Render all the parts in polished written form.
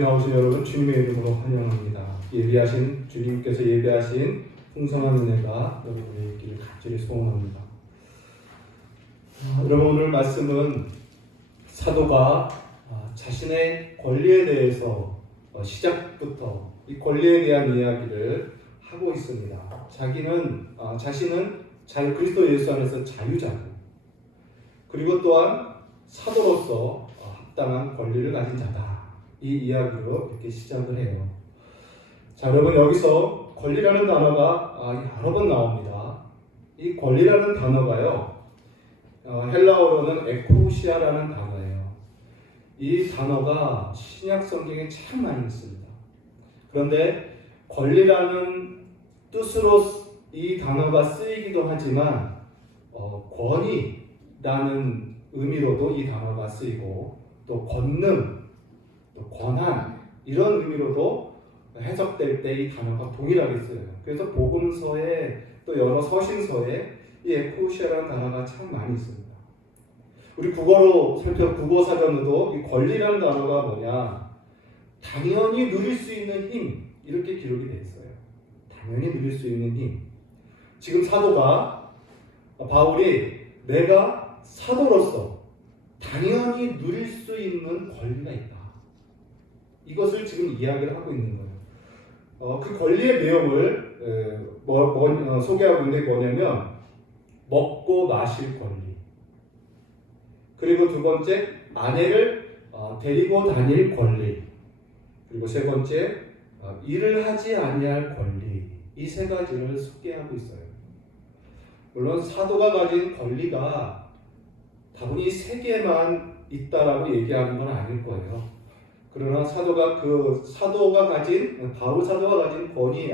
나오신 여러분 주님의 이름으로 환영합니다. 예비하신 주님께서 예배하신 풍성한 은혜가 여러분의 있기를 간절히 소원합니다. 여러분 오늘 말씀은 사도가 자신의 권리에 대해서 시작부터 이 권리에 대한 이야기를 하고 있습니다. 자신은 그리스도 예수 안에서 자유자고, 그리고 또한 사도로서 합당한 권리를 가진 자다. 이 이야기로 이렇게 시작을 해요. 자, 여러분 여기서 권리라는 단어가 여러 번 나옵니다. 이 권리라는 단어가요, 헬라어로는 에코시아라는 단어예요. 이 단어가 신약 성경에 참 많이 있습니다. 그런데 권리라는 뜻으로 이 단어가 쓰이기도 하지만 권위라는 의미로도 이 단어가 쓰이고, 또 권능, 또 권한, 이런 의미로도 해석될 때 이 단어가 동일하게 쓰여요. 그래서 복음서에 또 여러 서신서에 이 에코시아라는 단어가 참 많이 있습니다. 우리 국어 사전에도 이 권리라는 단어가 뭐냐, 당연히 누릴 수 있는 힘, 이렇게 기록이 되어 있어요. 당연히 누릴 수 있는 힘. 지금 바울이 내가 사도로서 당연히 누릴 수 있는 권리가 있다, 이것을 지금 이야기를 하고 있는 거예요. 그 권리의 내용을 소개하고 있는 게 뭐냐면, 먹고 마실 권리, 그리고 두 번째 아내를 데리고 다닐 권리, 그리고 세 번째 일을 하지 아니할 권리, 이 세 가지를 소개하고 있어요. 물론 사도가 가진 권리가 다분히 세 개만 있다라고 얘기하는 건 아닐 거예요. 그러나 바울 사도가 가진 권리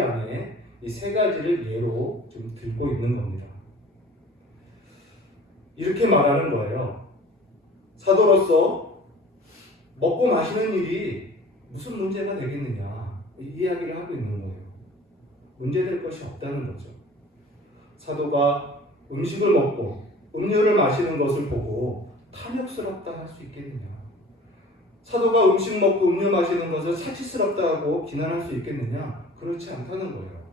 안에 이 세 가지를 예로 좀 들고 있는 겁니다. 이렇게 말하는 거예요. 사도로서 먹고 마시는 일이 무슨 문제가 되겠느냐, 이 이야기를 하고 있는 거예요. 문제될 것이 없다는 거죠. 사도가 음식을 먹고 음료를 마시는 것을 보고 탐욕스럽다 할 수 있겠느냐, 사도가 음식 먹고 음료 마시는 것을 사치스럽다고 비난할 수 있겠느냐? 그렇지 않다는 거예요.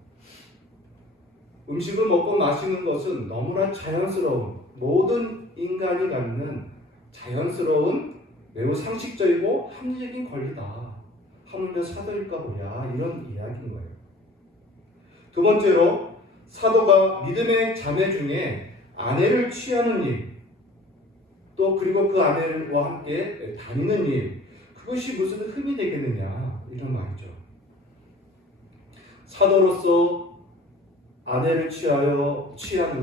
음식을 먹고 마시는 것은 너무나 자연스러운, 모든 인간이 갖는 자연스러운, 매우 상식적이고 합리적인 권리다. 하물며 사도일까 보랴, 이런 이야기인 거예요. 두 번째로, 사도가 믿음의 자매 중에 아내를 취하는 일, 또 그리고 그 아내와 함께 다니는 일, 그것이 무슨 흠이 되겠느냐, 이런 말이죠. 사도로서 아내를 취하는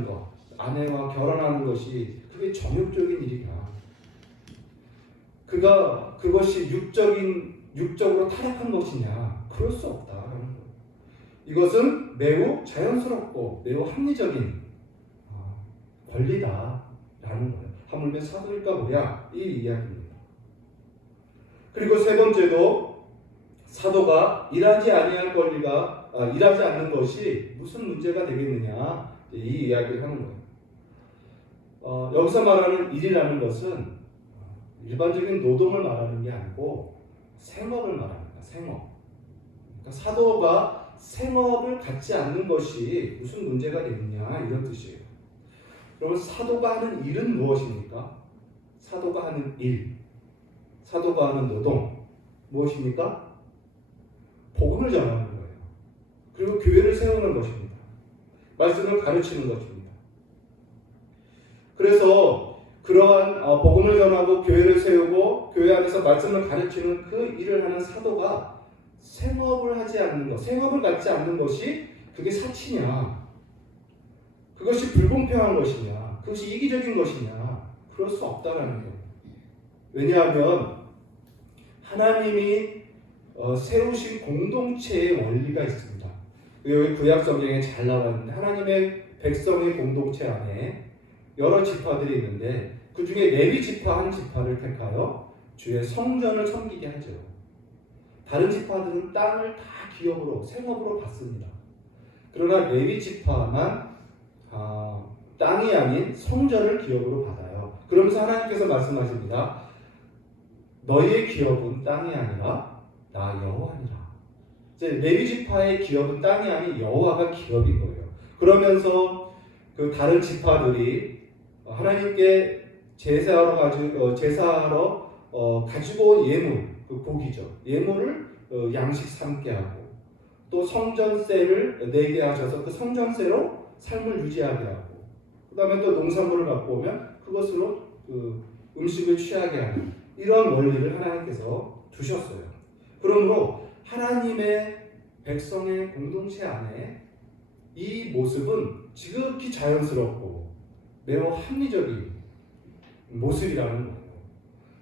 것, 아내와 결혼하는 것이 그게 정욕적인 일이냐, 그것이 육적으로 타락한 것이냐, 그럴 수 없다라는 거예요. 이것은 매우 자연스럽고 매우 합리적인 권리다라는 거예요. 하물며 사도일까 보랴, 이 이야기입니다. 그리고 세 번째도, 사도가 일하지 않는 것이 무슨 문제가 되겠느냐, 이 이야기를 하는 거예요. 여기서 말하는 일이라는 것은 일반적인 노동을 말하는 게 아니고 생업을 말합니다. 생업. 그러니까 사도가 생업을 갖지 않는 것이 무슨 문제가 되느냐, 이런 뜻이에요. 그러면 사도가 하는 일은 무엇입니까? 사도가 하는 일, 사도가 하는 노동, 무엇입니까? 복음을 전하는 거예요. 그리고 교회를 세우는 것입니다. 말씀을 가르치는 것입니다. 그래서 그러한 복음을 전하고 교회를 세우고 교회 안에서 말씀을 가르치는 그 일을 하는 사도가 생업을 하지 않는 것, 생업을 갖지 않는 것이 그게 사치냐, 그것이 불공평한 것이냐, 그것이 이기적인 것이냐, 그럴 수 없다라는 거예요. 왜냐하면 하나님이 세우신 공동체의 원리가 있습니다. 여기 구약 성경에 잘 나와 있는데, 하나님의 백성의 공동체 안에 여러 지파들이 있는데 그 중에 레위 지파 한 지파를 택하여 주의 성전을 섬기게 하죠. 다른 지파들은 땅을 다 기업으로, 생업으로 받습니다. 그러나 레위 지파만 땅이 아닌 성전을 기업으로 받아요. 그러면서 하나님께서 말씀하십니다. 너희의 기업은 땅이 아니라 나 여호와니라. 이제 레위 지파의 기업은 땅이 아닌 여호와가 기업인 거예요. 그러면서 그 다른 지파들이 하나님께 제사하러 가지고 온 예물, 그 복이죠. 예물을 양식 삼게 하고 또 성전세를 내게 하셔서 그 성전세로 삶을 유지하게 하고 그다음에 또 농산물을 갖고 오면 그것으로 그 음식을 취하게 하는 이런 원리를 하나님께서 두셨어요. 그러므로 하나님의 백성의 공동체 안에 이 모습은 지극히 자연스럽고 매우 합리적인 모습이라는 거예요.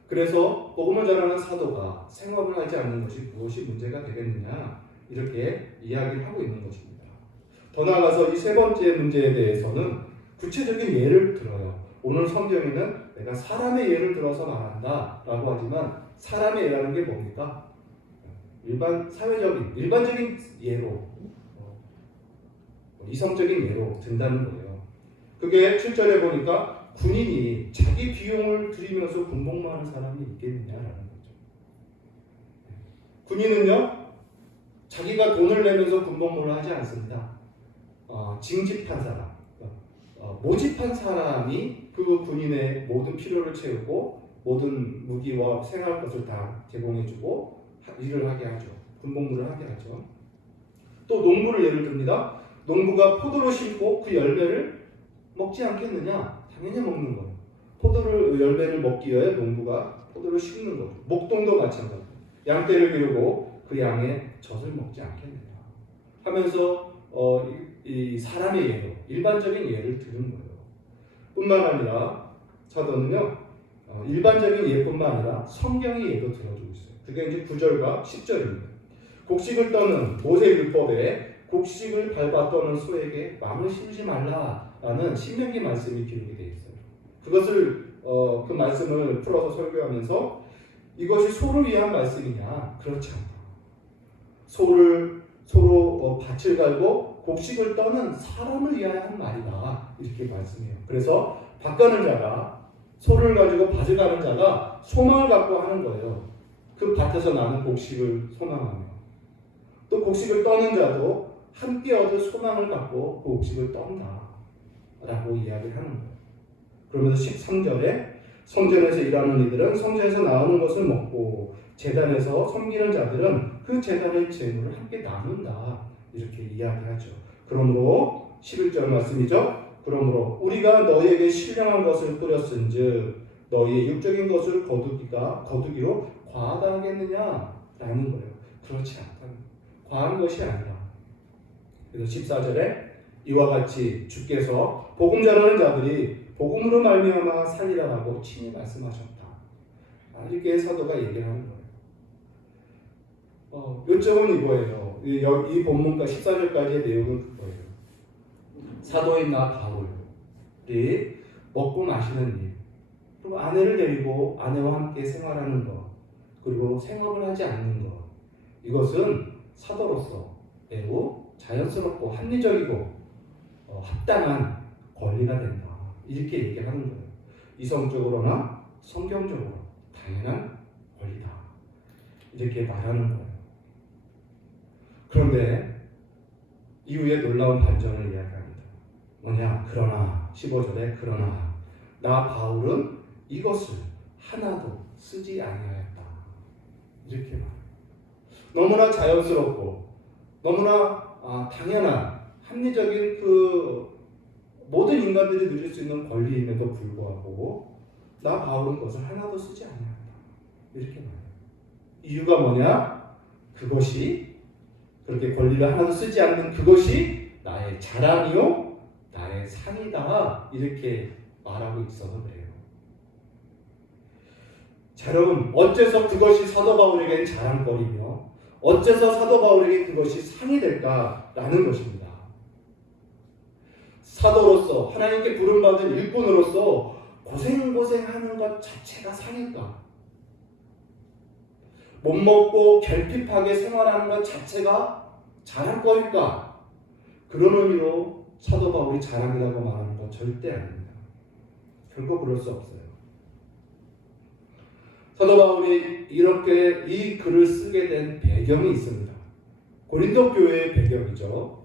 그래서 복음을 전하는 사도가 생업을 하지 않는 것이 무엇이 문제가 되겠느냐 이렇게 이야기를 하고 있는 것입니다. 더 나아가서 이 세 번째 문제에 대해서는 구체적인 예를 들어요. 오늘 성경에는 내가 사람의 예를 들어서 말한다 라고 하지만 사람의 예라는 게 뭡니까? 일반적인 예로 이성적인 예로 든다는 거예요. 그게 7절에 보니까 군인이 자기 비용을 들이면서 군복무 하는 사람이 있겠느냐라는 거죠. 군인은요 자기가 돈을 내면서 군복무를 하지 않습니다. 징집한 사람, 모집한 사람이 그 군인의 모든 필요를 채우고 모든 무기와 생활 것을 다 제공해주고 일을 하게 하죠. 군복무를 하게 하죠. 또 농부를 예를 듭니다. 농부가 포도를 심고 그 열매를 먹지 않겠느냐? 당연히 먹는 거예요. 열매를 먹기 위해 농부가 포도를 심는 거죠. 목동도 마찬가지. 양떼를 기르고 그 양의 젖을 먹지 않겠느냐 하면서 이 사람의 예로 일반적인 예를 들은 거예요. 뿐만 아니라 사도는요 일반적인 예뿐만 아니라 성경의 예도 들어주고 있어요. 그게 이제 9절과 10절입니다. 곡식을 떠는 모세율법에 곡식을 밟아 떠는 소에게 망을 심지 말라라는 신명기 말씀이 기록이 되어 있어요. 그것을 그 말씀을 풀어서 설교하면서 이것이 소를 위한 말씀이냐? 그렇지 않다. 소로 밭을 갈고 곡식을 떠는 사람을 위하여 한 말이다. 이렇게 말씀해요. 그래서 밭 가는 자가 소를 가지고 밭을 가는 자가 소망을 갖고 하는 거예요. 그 밭에서 나는 곡식을 소망하며 또 곡식을 떠는 자도 함께 얻을 소망을 갖고 그 곡식을 떤다 라고 이야기를 하는 거예요. 그러면서 13절에 성전에서 일하는 이들은 성전에서 나오는 것을 먹고 제단에서 섬기는 자들은 그 제단의 재물을 함께 나눈다 이렇게 이야기하죠. 그러므로 11절 말씀이죠. 그러므로 우리가 너희에게 신령한 것을 뿌렸은즉 너희의 육적인 것을 거두기로 과하다 하겠느냐 라는 거예요. 그렇지 않다. 과한 것이 아니라. 그래서 14절에 이와 같이 주께서 복음 전하는 자들이 복음으로 말미암아 살리라라고 친히 말씀하셨다. 이렇게 사도가 얘기를 하는 거예요. 요점은 이거예요. 이 본문과 14절까지의 내용은 그거예요. 사도인 나 바울이 먹고 마시는 일, 그리고 아내를 데리고 아내와 함께 생활하는 것, 그리고 생업을 하지 않는 것, 이것은 사도로서 매우 자연스럽고 합리적이고 합당한 권리가 된다. 이렇게 얘기하는 거예요. 이성적으로나 성경적으로 당연한 권리다. 이렇게 말하는 거예요. 그런데 이후에 놀라운 반전을 이야기합니다. 뭐냐? 그러나 15절에 그러나 나 바울은 이것을 하나도 쓰지 아니하였다. 이렇게 말해요. 너무나 자연스럽고 너무나 당연한 합리적인 그 모든 인간들이 누릴 수 있는 권리임에도 불구하고 나 바울은 그것을 하나도 쓰지 아니하였다. 이렇게 말해요. 이유가 뭐냐? 그것이 그렇게 권리를 하나도 쓰지 않는 그것이 나의 자랑이요 나의 상이다. 이렇게 말하고 있어서 그래요. 자, 여러분 어째서 그것이 사도 바울에게는 자랑거리며 어째서 사도 바울에게 그것이 상이 될까라는 것입니다. 사도로서 하나님께 부름받은 일꾼으로서 고생하는 것 자체가 상일까? 못 먹고 결핍하게 생활하는 것 자체가 자랑거리일까? 그런 의미로 사도 바울이 자랑이라고 말하는 건 절대 아닙니다. 결코 그럴 수 없어요. 사도 바울이 이렇게 이 글을 쓰게 된 배경이 있습니다. 고린도 교회의 배경이죠.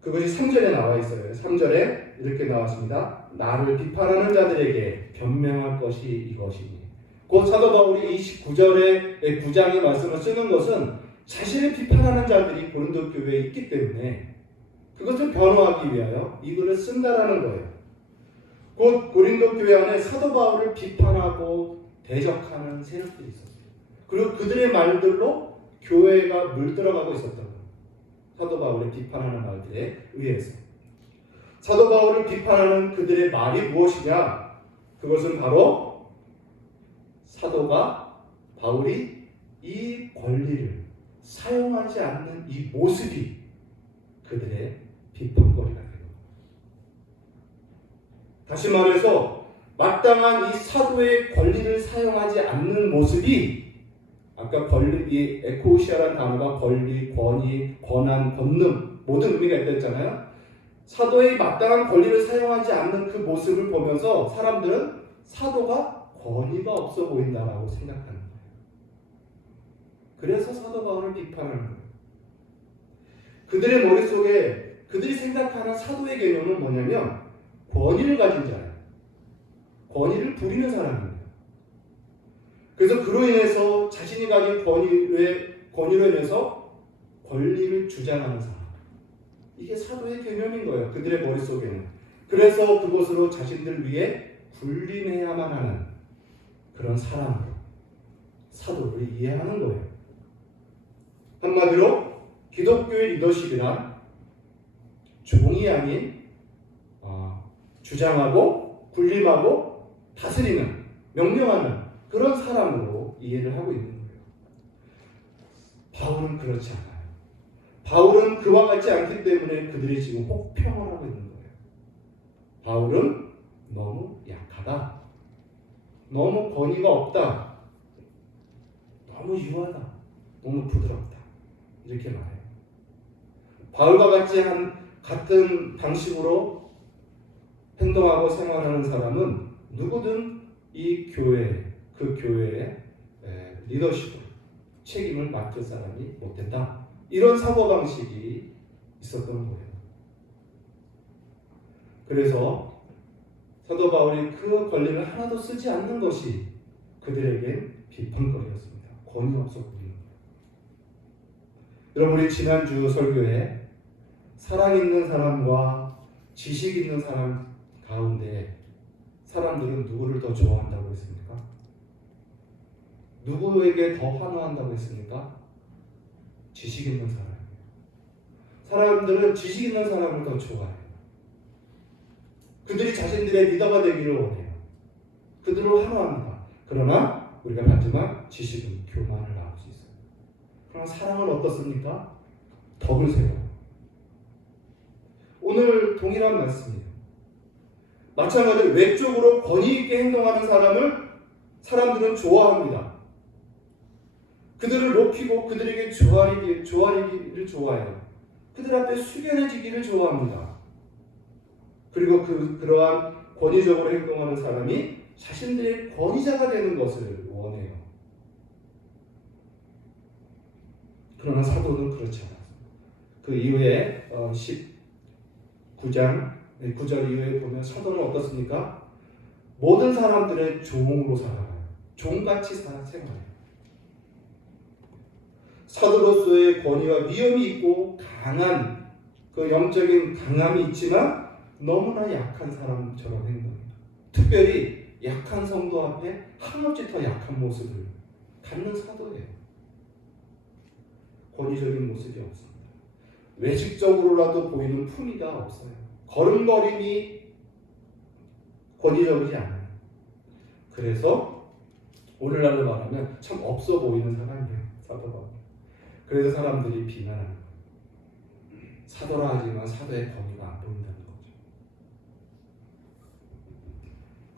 그것이 3절에 나와 있어요. 3절에 이렇게 나왔습니다. 나를 비판하는 자들에게 변명할 것이 이것이니. 곧 사도 바울이 29절의 9장의 말씀을 쓰는 것은 자신을 비판하는 자들이 고린도 교회에 있기 때문에 그것을 변호하기 위하여 이 글을 쓴다라는 거예요. 곧 고린도 교회 안에 사도 바울을 비판하고 대적하는 세력들이 있었어요. 그리고 그들의 말들로 교회가 물들어가고 있었던 거예요. 사도 바울을 비판하는 말들에 의해서. 사도 바울을 비판하는 그들의 말이 무엇이냐? 그것은 바로 사도가 바울이 이 권리를 사용하지 않는 이 모습이 그들의 비판거리가 되는 거예요. 다시 말해서 마땅한 이 사도의 권리를 사용하지 않는 모습이 아까 권리, 이 에코시아라는 단어가 권리, 권위, 권한, 권능 모든 의미가 있다 했잖아요. 사도의 마땅한 권리를 사용하지 않는 그 모습을 보면서 사람들은 사도가 권위가 없어 보인다라고 생각하는 거예요. 그래서 사도 바울을 비판하는 거예요. 그들의 머릿속에 그들이 생각하는 사도의 개념은 뭐냐면 권위를 가진 자예요. 권위를 부리는 사람입니다. 그래서 그로 인해서 자신이 가진 권위로 인해서 권리를 주장하는 사람. 이게 사도의 개념인 거예요. 그들의 머릿속에는. 그래서 그것으로 자신들 위해 군림해야만 하는 그런 사람으로 사도를 이해하는 거예요. 한마디로 기독교의 리더십이란 종이 아닌 주장하고 군림하고 다스리는 명령하는 그런 사람으로 이해를 하고 있는 거예요. 바울은 그렇지 않아요. 바울은 그와 같지 않기 때문에 그들이 지금 혹평을 하고 있는 거예요. 바울은 너무 약하다. 너무 권위가 없다. 너무 유하다. 너무 부드럽다. 이렇게 말해요. 바울과 같은 방식으로 행동하고 생활하는 사람은 누구든 이 교회, 그 교회의 리더십을, 책임을 맡을 사람이 못 된다. 이런 사고방식이 있었던 거예요. 그래서 사도 바울이 그 권리를 하나도 쓰지 않는 것이 그들에겐 비판거리였습니다. 권위 없어 보이는 거예요. 여러분, 우리 지난주 설교에 사랑 있는 사람과 지식 있는 사람 가운데 사람들은 누구를 더 좋아한다고 했습니까? 누구에게 더 환호한다고 했습니까? 지식 있는 사람이에요. 사람들은 지식 있는 사람을 더 좋아해요. 그들이 자신들의 리더가 되기를 원해요. 그들을 환호합니다. 그러나 우리가 봤지만 지식은 교만을 낳을 수 있어요. 그러나 사랑은 어떻습니까? 덕을 세워요. 오늘 동일한 말씀이에요. 마찬가지로 외적으로 권위 있게 행동하는 사람을 사람들은 좋아합니다. 그들을 높이고 그들에게 조아리기를 좋아해요. 그들 앞에 숙연해지기를 좋아합니다. 그리고 그러한 권위적으로 행동하는 사람이 자신들의 권위자가 되는 것을 원해요. 그러나 사도는 그렇지 않았어요. 그 이후에 19장 9절 이후에 보면 사도는 어떻습니까? 모든 사람들의 종으로 살아가요. 종같이 생활해요. 사도로서의 권위와 위엄이 있고 강한 그 영적인 강함이 있지만 너무나 약한 사람처럼 행동해요. 특별히 약한 성도 앞에 한없이 더 약한 모습을 갖는 사도예요. 권위적인 모습이 없습니다. 외식적으로라도 보이는 품위가 없어요. 걸음걸임이 권위적이지 않아요. 그래서 오늘날로 말하면 참 없어 보이는 사람이에요. 사도가. 그래서 사람들이 비난하는 거예요. 사도라 하지만 사도의 권위가 안 보인다는 거죠.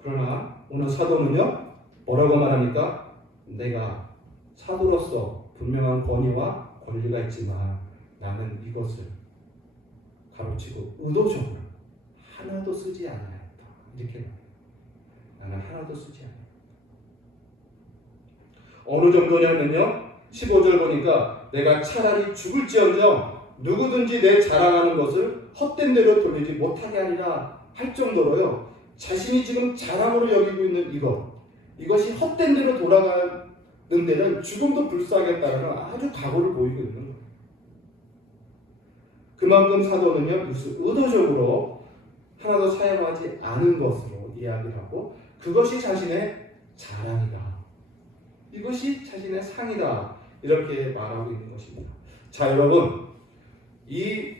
그러나 오늘 사도는요, 뭐라고 말합니까? 내가 사도로서 분명한 권위와 권리가 있지만 나는 이것을 가로치고 의도적으로 하나도 쓰지 않아야 했다. 이렇게 말해요. 나는 하나도 쓰지 않아야 했다. 어느 정도냐면요. 15절 보니까 내가 차라리 죽을지언정 누구든지 내 자랑하는 것을 헛된 대로 돌리지 못하게 하리라 할 정도로요. 자신이 지금 자랑으로 여기고 있는 이것이 헛된 대로 돌아가는 데는 죽음도 불사하겠다는 아주 각오를 보이고 있는 거예요. 그만큼 사도는요, 의도적으로 하나도 사용하지 않은 것으로 이야기를 하고 그것이 자신의 자랑이다. 이것이 자신의 상이다. 이렇게 말하고 있는 것입니다. 자, 여러분, 이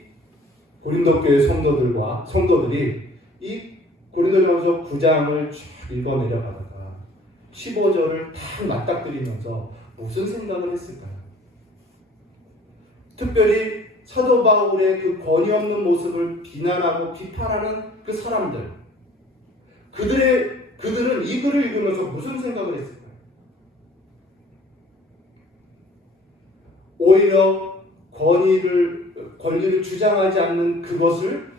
고린도 교회 성도들이 이 고린도전서 9장을 쭉 읽어 내려가다가 15절을 딱 맞닥뜨리면서 무슨 생각을 했을까요? 특별히 사도 바울의 그 권위 없는 모습을 비난하고 비판하는 그 사람들, 그들은 이 글을 읽으면서 무슨 생각을 했을까요? 오히려 권리를 주장하지 않는 그것을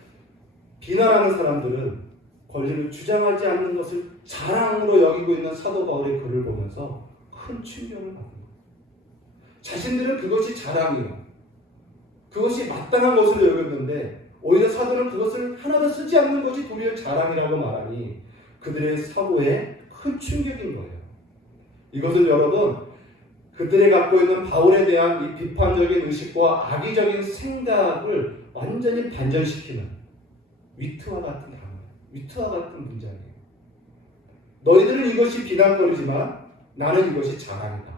비난하는 사람들은 권리를 주장하지 않는 것을 자랑으로 여기고 있는 사도 바울의 글을 보면서 큰 충격을 받는 거예요. 자신들은 그것이 자랑이요, 그것이 마땅한 것으로 여겼는데 오히려 사도는 그것을 하나도 쓰지 않는 것이 도리어 자랑이라고 말하니 그들의 사고에 큰 충격인 거예요. 이것은 여러분, 그들이 갖고 있는 바울에 대한 이 비판적인 의식과 악의적인 생각을 완전히 반전시키는 위트와 같은 단어예요. 위트와 같은 문장이에요. 너희들은 이것이 비난거리지만 나는 이것이 자랑이다.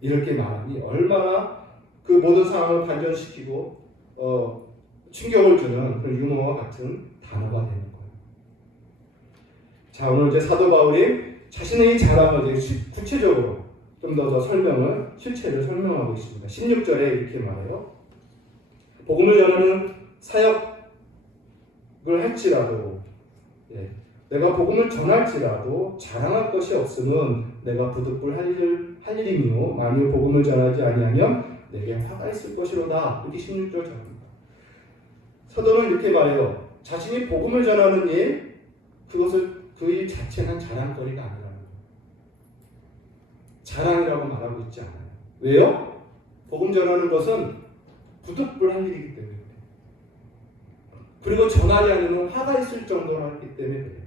이렇게 말하니 얼마나 그 모든 상황을 반전시키고 충격을 주는 그런 유머와 같은 단어가 되는 거예요. 자, 오늘 이제 사도 바울이 자신의 이 자랑을 이제 구체적으로 좀 더 실체를 설명하고 있습니다. 16절에 이렇게 말해요. 복음을 전하는 사역을 할지라도, 내가 복음을 전할지라도 자랑할 것이 없으면 내가 부득불 할 일이며 만일 복음을 전하지 아니하면 내게 화가 있을 것이로다. 이게 16절 전입니다. 사도는 이렇게 말해요. 자신이 복음을 전하는 일, 그 일 자체는 자랑거리가 아니라는 거예요. 자랑이라고 말하고 있지 않아요. 왜요? 복음 전하는 것은 부득불한 일이기 때문에 그래요. 그리고 전하지 않으면 화가 있을 정도로 하기 때문에 그래요.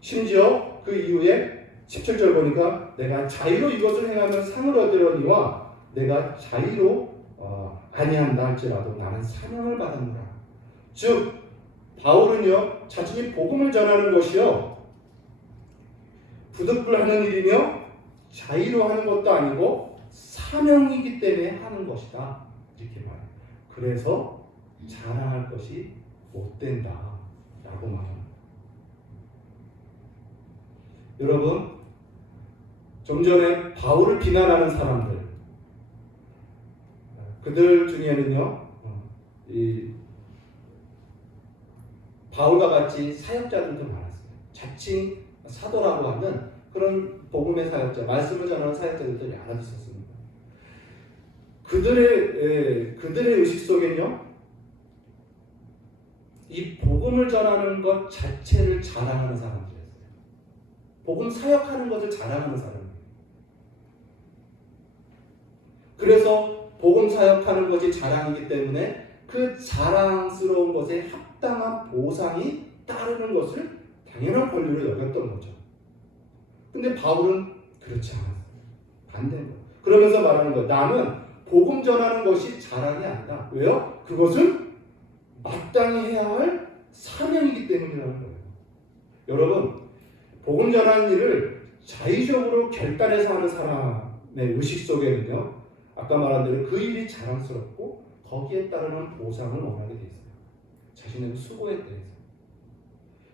심지어 그 이후에 17절 보니까 내가 자의로 이것을 행하면 상을 얻으려니와 내가 자의로 아니한다 할지라도 나는 사명을 받았노라. 즉 바울은요, 자신이 복음을 전하는 것이요 부득불하는 일이며 자의로 하는 것도 아니고 사명이기 때문에 하는 것이다. 이렇게 말해요. 그래서 자랑할 것이 못 된다 라고 말합니다. 여러분, 좀 전에 바울을 비난하는 사람들, 그들 중에는요, 이 바울과 같이 사역자들도 많았어요. 자칭 사도라고 하는 그런 복음의 사역자, 말씀을 전하는 사역자들이 많아 있었습니다. 그들의 의식 속에는요, 이 복음을 전하는 것 자체를 자랑하는 사람들이었어요. 복음 사역하는 것을 자랑하는 사람이에요. 그래서 복음 사역하는 것이 자랑이기 때문에 그 자랑스러운 것에 합당한 보상이 따르는 것을 당연한 권리로 여겼던 거죠. 근데 바울은 그렇지 않았어요. 반대인 거예요. 그러면서 말하는 거예요. 나는 복음 전하는 것이 자랑이 아니다. 왜요? 그것은 마땅히 해야 할 사명이기 때문이라는 거예요. 여러분, 복음 전하는 일을 자의적으로 결단해서 하는 사람의 의식 속에는요, 아까 말한 대로 그 일이 자랑스럽고 거기에 따르는 보상을 원하게 돼 있어요. 자신의 수고에 대해서.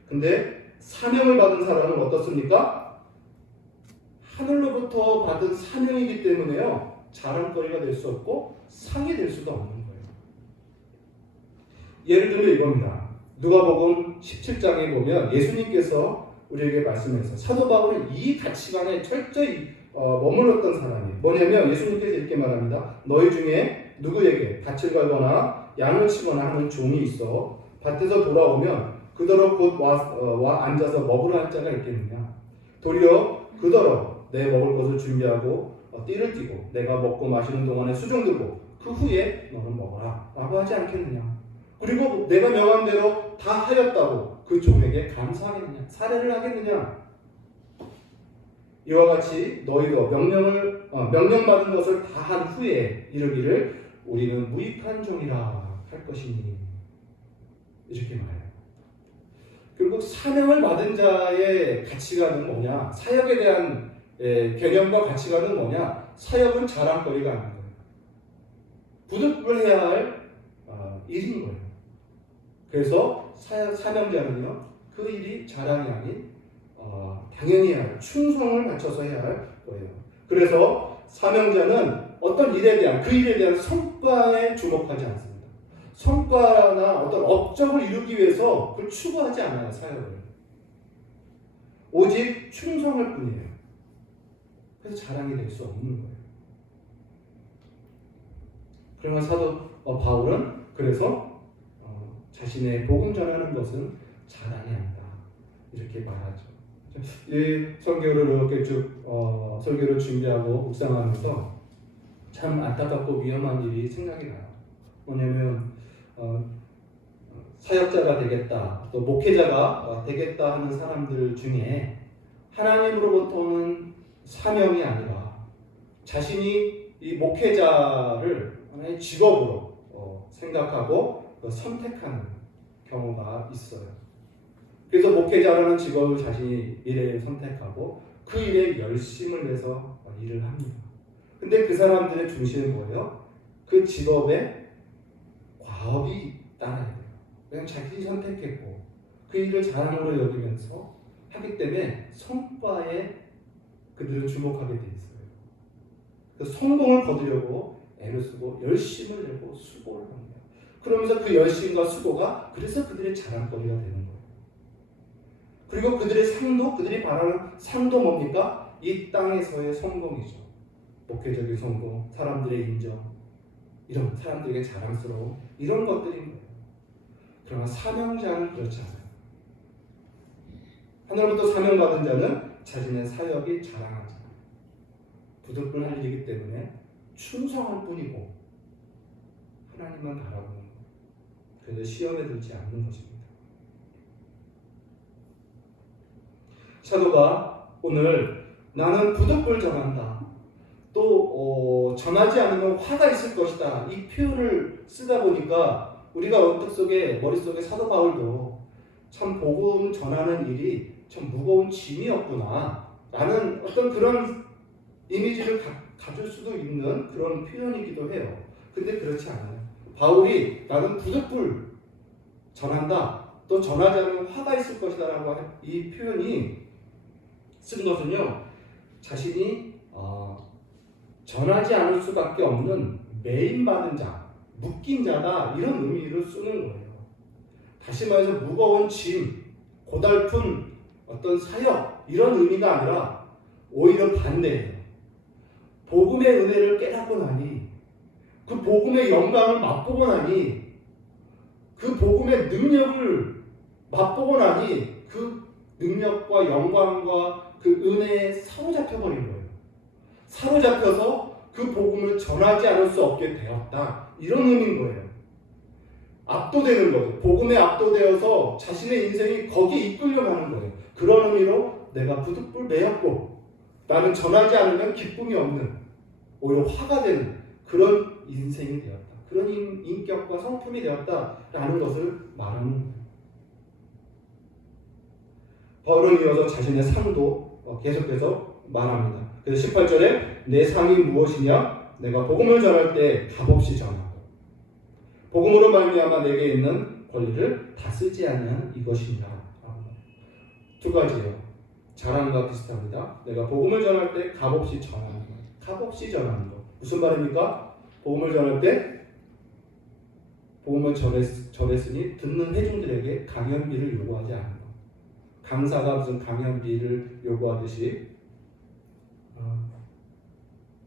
근데 사명을 받은 사람은 어떻습니까? 하늘로부터 받은 사명이기 때문에요, 자랑거리가 될 수 없고 상이 될 수도 없는 거예요. 예를 들면 이겁니다. 누가복음 17장에 보면 예수님께서 우리에게 말씀해서 사도 바울은 이 가치관에 철저히 머물렀던 사람이에요. 뭐냐면 예수님께서 이렇게 말합니다. 너희 중에 누구에게 밭을 갈거나 양을 치거나 하는 종이 있어 밭에서 돌아오면 그더러 곧 와 앉아서 먹으라 할 자가 있겠느냐. 도리어 그더러 내 먹을 것을 준비하고 띠를 띠고 내가 먹고 마시는 동안에 수종 들고 그 후에 너는 먹어라 라고 하지 않겠느냐. 그리고 내가 명한 대로 다 하였다고 그 종에게 감사하겠느냐, 사례를 하겠느냐. 이와 같이 너희도 명령받은 것을 다 한 후에 이르기를 우리는 무익한 종이라 할 것이니, 이렇게 말해요. 결국 사명을 받은 자의 가치관은 뭐냐? 사역에 대한 개념과 가치관은 뭐냐? 사역은 자랑거리가 아닌 거예요. 부득불해야 할 일인 거예요. 그래서 사명자는요, 그 일이 자랑이 아닌 당연히 해야 할, 충성을 바쳐서 해야 할 거예요. 그래서 사명자는 어떤 일에 대한, 그 일에 대한 성과에 주목하지 않습니다. 성과나 어떤 업적을 이루기 위해서 그걸 추구하지 않아요, 사역을. 오직 충성할 뿐이에요. 그래서 자랑이 될 수 없는 거예요. 그러나 사도 바울은 그래서 자신의 복음 전하는 것은 자랑이 아니다, 이렇게 말하죠. 이 설교를 이렇게 쭉 설교를 준비하고 묵상하면서 참 안타깝고 위험한 일이 생각이 나요. 뭐냐면 사역자가 되겠다, 또 목회자가 되겠다 하는 사람들 중에 하나님으로부터 오는 사명이 아니라 자신이 이 목회자를 하나의 직업으로 생각하고 선택하는 경우가 있어요. 그래서 목회자라는 직업을 자신이 일에 선택하고 그 일에 열심을 내서 일을 합니다. 근데 그 사람들의 중심은 뭐예요? 그 직업에 과업이 따라야 돼요. 그냥 자신이 선택했고 그 일을 자랑으로 여기면서 하기 때문에 성과에 그들은 주목하게 돼 있어요. 그 성공을 거두려고 애를 쓰고 열심을 내고 수고를 합니다. 그러면서 그 열심과 수고가 그래서 그들의 자랑거리가 되는 거예요. 그리고 그들의 상도, 그들이 바라는 상도 뭡니까? 이 땅에서의 성공이죠. 목회적인 성공, 사람들의 인정, 이런 사람들에게 자랑스러운 이런 것들인 거예요. 그러나 사명자는 그렇지 않아요. 하늘로부터 사명받은 자는 자신의 사역이 자랑하지 않아요. 부득불할 일이기 때문에 충성할 뿐이고 하나님만 바라보는 거예요. 그래서 시험에 들지 않는 것입니다. 사도가 오늘 나는 부득불 전한다, 또 전하지 않으면 화가 있을 것이다, 이 표현을 쓰다 보니까 우리가 머릿속에 사도 바울도 참 복음 전하는 일이 참 무거운 짐이었구나 라는 어떤 그런 이미지를 가질 수도 있는 그런 표현이기도 해요. 근데 그렇지 않아요. 바울이 나는 부득불 전한다, 또 전하지 않으면 화가 있을 것이다 라고 하는 이 표현이 쓴 것은요, 자신이 전하지 않을 수밖에 없는 매임받은 자, 묶인 자다, 이런 의미를 쓰는 거예요. 다시 말해서 무거운 짐, 고달픈 어떤 사역, 이런 의미가 아니라 오히려 반대예요. 복음의 은혜를 깨닫고 나니, 그 복음의 영광을 맛보고 나니, 그 복음의 능력을 맛보고 나니 그 능력과 영광과 그 은혜에 사로잡혀버린 거예요. 사로잡혀서 그 복음을 전하지 않을 수 없게 되었다, 이런 의미인 거예요. 압도되는 거죠. 복음에 압도되어서 자신의 인생이 거기에 이끌려가는 거예요. 그런 의미로 내가 부득불 매였고 나는 전하지 않으면 기쁨이 없는, 오히려 화가 되는 그런 인생이 되었다, 그런 인격과 성품이 되었다라는 것을 말하는 거예요. 바울은 이어서 자신의 상도 계속해서 말합니다. 그래서 18절에 내 상이 무엇이냐? 내가 복음을 전할 때 값없이 전하고 복음으로 말미암아 내게 있는 권리를 다 쓰지 않는 이것이냐. 두 가지예요. 자랑과 비슷합니다. 내가 복음을 전할 때 값없이 전하는 것. 값없이 전하는 것. 무슨 말입니까? 복음을 전할 때 복음을 전했으니 듣는 회중들에게 강연비를 요구하지 않는 것. 강사가 무슨 강연비를 요구하듯이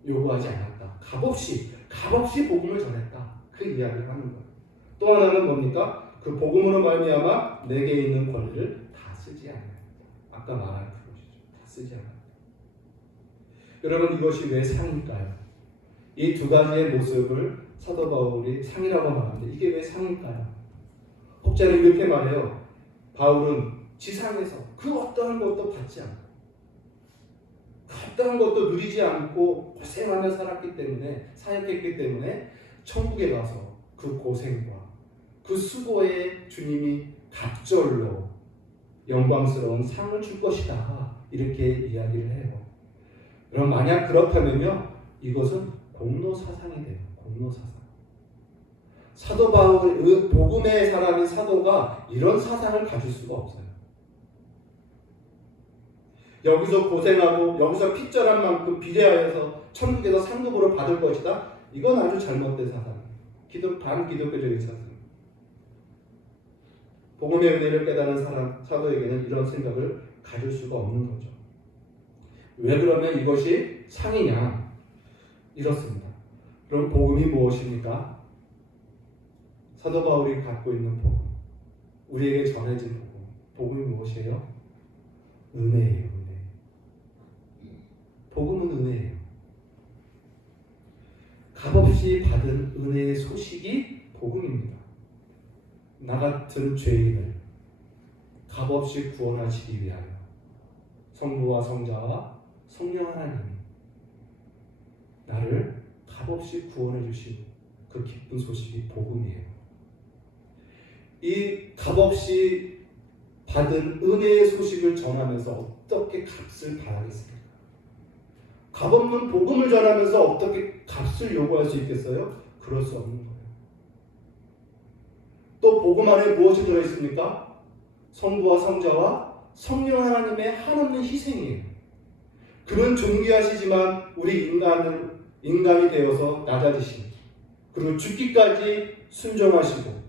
요구하지 않았다. 값없이 복음을 전했다, 그 이야기를 하는 거예요. 또 하나는 뭡니까? 그 복음으로 말미암아 내게 있는 권리를 다 쓰지 않아요. 아까 말한 그것이죠. 다 쓰지 않아요. 여러분 이것이 왜 상일까요? 이 두 가지의 모습을 사도 바울이 상이라고 말하는데 이게 왜 상일까요? 혹자는 이렇게 말해요. 바울은 지상에서 그 어떠한 것도 받지 않고 그 어떠한 것도 누리지 않고 고생하며 살았기 때문에 사역했기 때문에 천국에 가서 그 고생과 그 수고에 주님이 갑절로 영광스러운 상을 줄 것이다. 이렇게 이야기를 해요. 그럼 만약 그렇다면요. 이것은 공로사상이 돼요. 공로사상. 사도 바울, 복음의 사람인 사도가 이런 사상을 가질 수가 없어요. 여기서 고생하고 여기서 핏절한 만큼 비례하여서 천국에서 상급으로 받을 것이다. 이건 아주 잘못된 사상이에요. 반기독교적인 사상. 복음의 은혜를 깨달은 사람, 사도에게는 이런 생각을 가질 수가 없는 거죠. 왜 그러면 이것이 상이냐? 이렇습니다. 그럼 복음이 무엇입니까? 사도 바울이 갖고 있는 복음, 우리에게 전해진 복음, 복음이 무엇이에요? 은혜예요. 은혜. 복음은 은혜예요. 값없이 받은 은혜의 소식이 복음입니다. 나 같은 죄인을 값없이 구원하시기 위하여 성부와 성자와 성령 하나님이 나를 값없이 구원해 주신 그 기쁜 소식이 복음이에요. 이 값없이 받은 은혜의 소식을 전하면서 어떻게 값을 바라겠습니까? 값없는 복음을 전하면서 어떻게 값을 요구할 수 있겠어요? 그럴 수 없는 거예요. 또 복음 안에 무엇이 들어있습니까? 성부와 성자와 성령 하나님의 한없는 희생이에요. 그는 존귀하시지만 우리 인간이 되어서 낮아지신, 그리고 죽기까지 순종하시고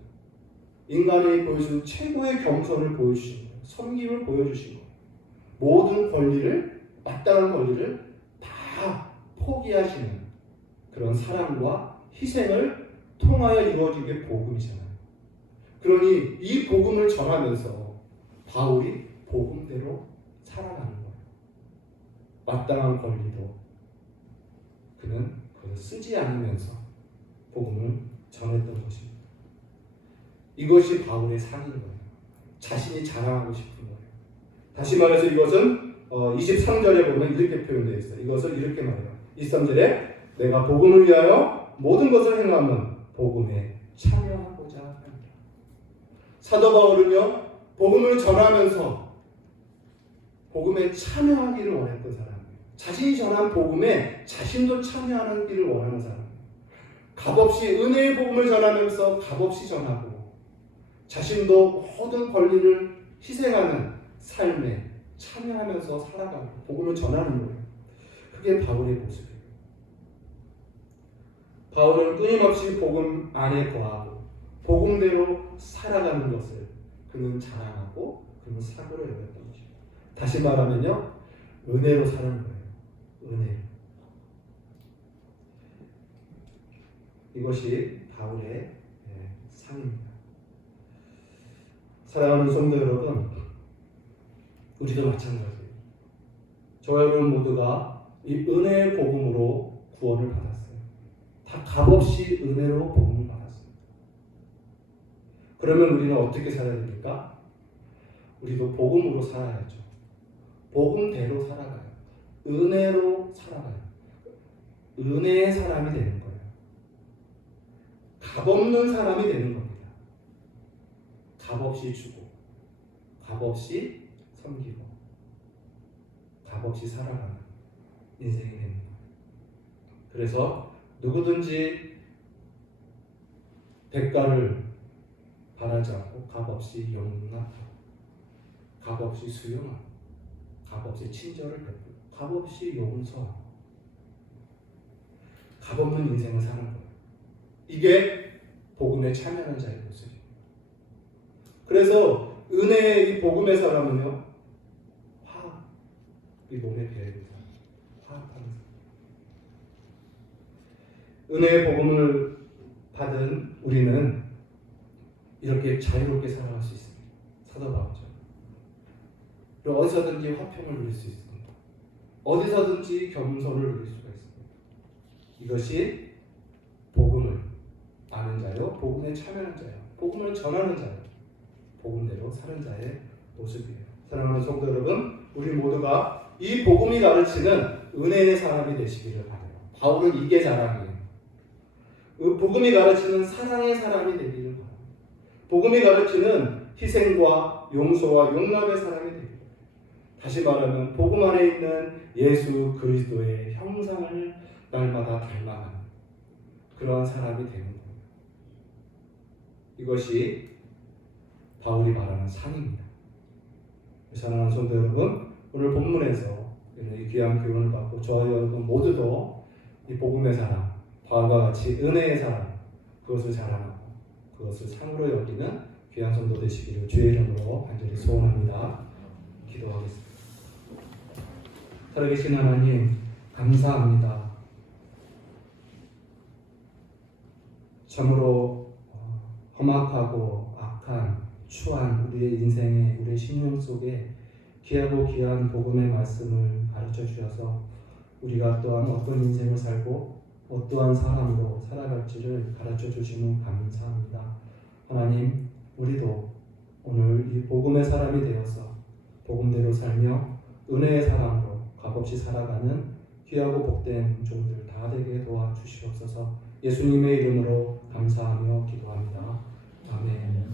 인간이 보여준 최고의 겸손을 보여주신 거예요. 섬김을 보여주신 거예요. 모든 권리를, 마땅한 권리를 다 포기하시는 그런 사랑과 희생을 통하여 이루어진 게 복음이잖아요. 그러니 이 복음을 전하면서 바울이 복음대로 살아가는 거예요. 마땅한 권리도 그는 그걸 쓰지 않으면서 복음을 전했던 것입니다. 이것이 바울의 상인 거예요. 자신이 자랑하고 싶은 거예요. 다시 말해서 이것은 23절에 보면 이렇게 표현되어 있어요. 이것을 이렇게 말해요. 23절에 내가 복음을 위하여 모든 것을 행하면 복음에 참여하고자 합니다. 사도 바울은요, 복음을 전하면서 복음에 참여하기를 원했던 사람이에요. 자신이 전한 복음에 자신도 참여하는 길을 원하는 사람이에요. 값없이 은혜의 복음을 전하면서 값없이 전하고 자신도 모든 권리를 희생하는 삶에 참여하면서 살아가고 복음을 전하는 거예요. 그게 바울의 모습이에요. 바울은 끊임없이 복음 안에 거하고 복음대로 살아가는 것을 그는 자랑하고 그는 사고로 여겼던 것입니다. 다시 말하면요, 은혜로 사는 거예요. 은혜. 이것이 바울의 상입니다. 사랑하는 성도 여러분, 우리도 마찬가지예요. 저와 여러분 모두가 이 은혜의 복음으로 구원을 받았어요. 다 값없이 은혜로 복음을 받았어요. 그러면 우리는 어떻게 살아야 됩니까? 우리도 복음으로 살아야죠. 복음대로 살아가요. 은혜로 살아가요. 은혜의 사람이 되는 거예요. 값없는 사람이 되는 겁니다. 값없이 주고, 값없이 섬기고, 값없이 살아가는 인생이 되는 거예요. 그래서 누구든지 대가를 바라지 않고 값없이 용납하고, 값없이 수용하고, 값없이 친절을 베풀고, 값없이 용서하고, 값없는 인생을 사는 거예요. 이게 복음에 참여하는 자의 모습이에요. 그래서 은혜의 이 복음의 사람은요, 화합, 이 몸에 배어있는 사람, 화합하는 사람. 은혜의 복음을 받은 우리는 이렇게 자유롭게 살아갈 수 있습니다. 사도 바울처럼. 어디서든지 화평을 누릴 수 있습니다. 어디서든지 겸손을 누릴 수가 있습니다. 이것이 복음을 아는 자요, 복음에 참여하는 자요, 복음을 전하는 자요, 복음대로 사는 자의 모습이에요. 사랑하는 성도 여러분, 우리 모두가 이 복음이 가르치는 은혜의 사람이 되시기를 바라요. 바울은 이게 자랑이에요. 복음이 가르치는 사랑의 사람이 되기를 바라요. 복음이 가르치는 희생과 용서와 용납의 사람이 되기를 바라요. 다시 말하면 복음 안에 있는 예수 그리스도의 형상을 날마다 닮아가는 그러한 사람이 되는 거예요. 이것이 바울이 말하는 상입니다. 사랑하는 성도 여러분, 오늘 본문에서 이 귀한 교훈을 받고 저와 여러분 모두도 이 복음의 사람, 바울과 같이 은혜의 사람, 그것을 자랑하고 그것을 상으로 여기는 귀한 성도 되시기를 주의 이름으로 간절히 소원합니다. 기도하겠습니다. 살아계신 하나님, 감사합니다. 참으로 험악하고 악한 추한 우리의 인생에, 우리의 심령 속에 귀하고 귀한 복음의 말씀을 가르쳐 주셔서 우리가 또한 어떤 인생을 살고 어떠한 사람으로 살아갈지를 가르쳐 주시면 감사합니다. 하나님, 우리도 오늘 이 복음의 사람이 되어서 복음대로 살며 은혜의 사람으로 값없이 살아가는 귀하고 복된 종들 다 되게 도와주시옵소서. 예수님의 이름으로 감사하며 기도합니다. 아멘.